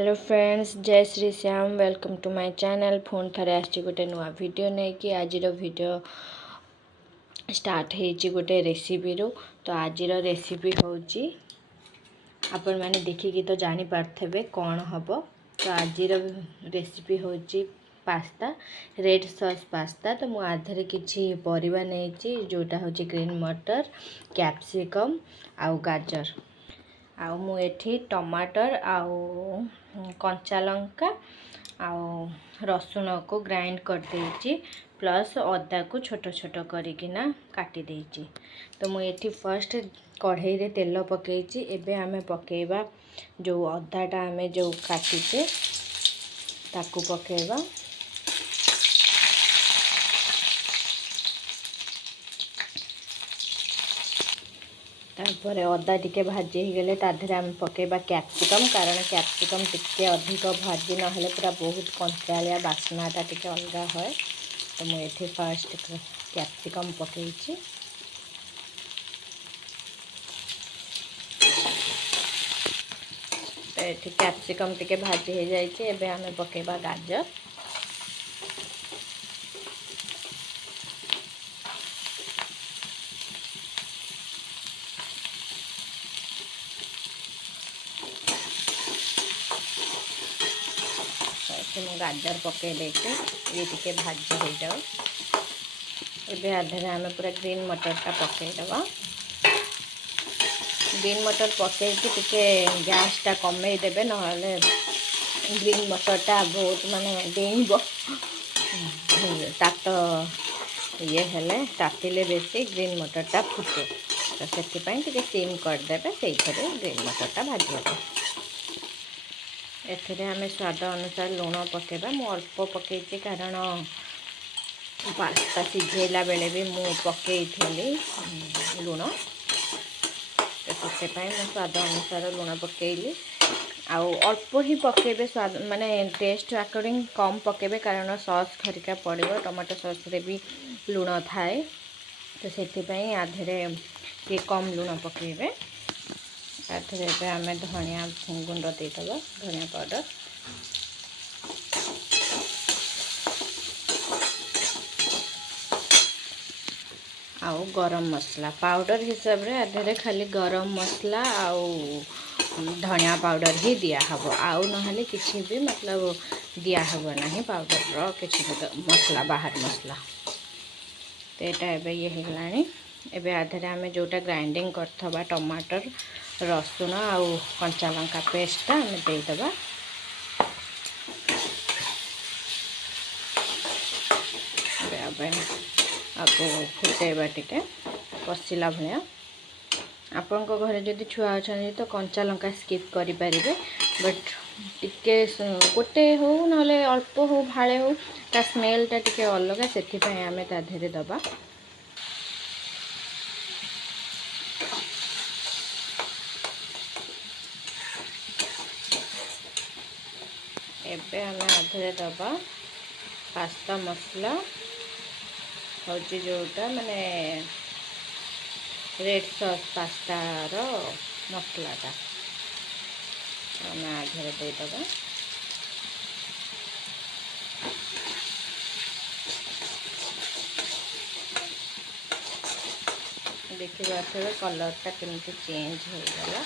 Hello friends, जय Shri Shyam. Welcome to my channel. पुणी थे आसी गोटे नुआ वीडियो नहीं कि आज वीडियो स्टार्ट हो गोटे रेसिपी रू। तो आज रेसिपी हूँ आपण मैंने देखिकी तो जानी पारथेबे कौन हम। तो आज रेसिपी हूँ पास्ता, रेड सॉस पास्ता। तो मु आधे किसी परिवा नहीं जोटा हूँ ग्रीन मटर, कैप्सिकम आउ गाजर। आउ मु एठी टमाटर आउ कंचा लंका आउ रसुण को ग्राइंड कर देइछि, प्लस अदा को छोट छोट करिकिना काटी देइछि। तो मु एठी फर्स्ट कढ़ाई रे तेल पकेइछि। एबे आमे पकेइबा जो अदाटा आमे जो काटिचे ताकू पकेइबा। तारपरे अदा टिके भाजी हो गले ताधरे आम पकेबा कैप्सिकम, कारण कैप्सिकम टिके अधिक भाजी ना हेले पूरा बहुत कंचालिया बास्नाटा टिके अलगा है। तो मुझे फास्ट कैप्सिकम पकेइछि। तो ये कैप्सिकम टिके भाजी हो जाइए। एबे आमे पकेबा गाजर। गाजर पकई देखे ये टिके भाजी हो जाओ। एबे आधे आम पूरा ग्रीन मटरटा पकईदबा। ग्रीन मटर पकईकि टिके गैसटा कमे देबे, नहले ग्रीन मटरटा बहुत माने डेइब तात ये हेले तातिले बेसी ग्रीन मटरटा फुटे। तो से सिम करदे से ग्रीन मटरटा भाजी। एथिरे आमे स्वाद अनुसार लुण पकेबा। मु अल्प पकेइछि कारण पास्ता सिझेला बेले भी मु पकेइथली लुण। तो से मु स्वाद अनुसार लुण पकेइली। आउ अल्प ही पकेबे, स्वाद माने टेस्ट अकॉर्डिंग कम पकेबे, कारण सॉस खरिका पड़िबो। टमाटो सॉस रे भी लुण थाए। तो से आधे ये कम लुण पकेबे। आधे आम धनिया गुंड देदेबा, धनिया पाउडर। आउ गरम मसला पाउडर हिसाब रे आधे खाली गरम मसला आउ धनिया पाउडर ही दिया हबो। आउ नहले किसी भी मतलब दिया हबो नहीं पाउडर रो किसी मसला बाहर मसला। तो यहाँ एबे ये हेलानी। एबे आधे आमे जोटा ग्राइंडिंग करथबा टमाटर, रसुण आउ कंचा लंका पेस्टटा आमे देदेबा। आपको फुटेबा टिके कषिला भाया। आपण घरे जदि छुआ अच्छा तो कंचा लंका स्किप करि परिबे, बट टिके गोटे हो नले अल्प हो भाड़े हो ता स्मेलटा टिके अलग, से आमे ता धेरे दबा। एबे आमे आधे दबा पास्ता मसला हूँ जोटा माने रेड सॉस पास्तार मसलाटा आम आधे देदेबा। देखिए कलरटा केमती चेंज हो गला।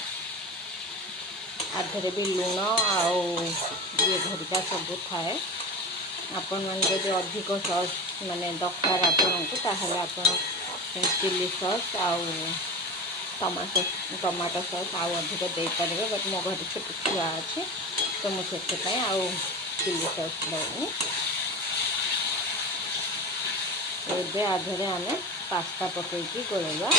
आधे भी लुण आउ ये घरिका सब थाए। आपण मैंने जब अधिक सॉस माने दरकार आपण को ताहले आपण चिली सॉस आउ टमाटो सॉस आउ अधिक दे पारे। बट मो घर छोट छुआ अच्छे तो मुझे आउ चिली सॉस दौनी। एबे आधे आम पास्ता पकईकी गोलेबा।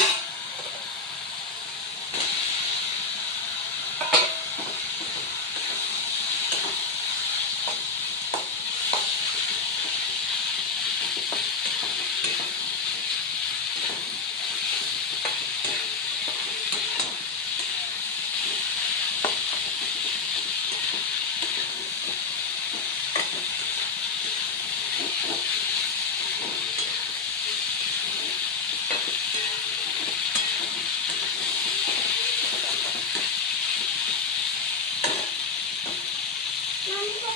ଏବେ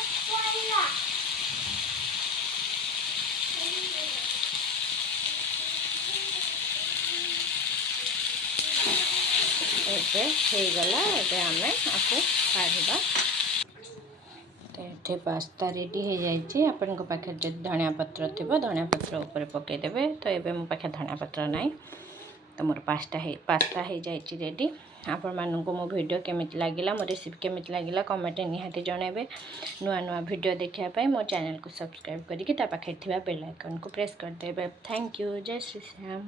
ହେଇଗଲା। ଏବେ ଆମେ ଆକୁ କାଢ଼ିବା। ତ ଏଠି ପାସ୍ତା ରେଡ଼ି ହେଇଯାଇଛି। ଆପଣଙ୍କ ପାଖରେ ଯଦି ଧନିଆ ପତ୍ର ଥିବ ଧନିଆ ପତ୍ର ଉପରେ ପକାଇଦେବେ। ତ ଏବେ ମୋ ପାଖରେ ଧନିଆ ପତ୍ର ନାହିଁ, ତ ମୋର ପାସ୍ତା ହେଇଯାଇଛି ରେଡ଼ି। ଆପଣମାନଙ୍କୁ ମୋ ଭିଡ଼ିଓ କେମିତି ଲାଗିଲା, ମୋ ରେସିପି କେମିତି ଲାଗିଲା କମେଣ୍ଟରେ ନିହାତି ଜଣାଇବେ। ନୂଆ ନୂଆ ଭିଡ଼ିଓ ଦେଖିବା ପାଇଁ ମୋ ଚ୍ୟାନେଲକୁ ସବସ୍କ୍ରାଇବ୍ କରିକି ତା ପାଖରେ ଥିବା ବେଲ୍ ଆଇକନ୍କୁ ପ୍ରେସ୍ କରିଦେବେ। Thank you. ଜୟ ଶ୍ରୀ ଶ୍ୟାମ।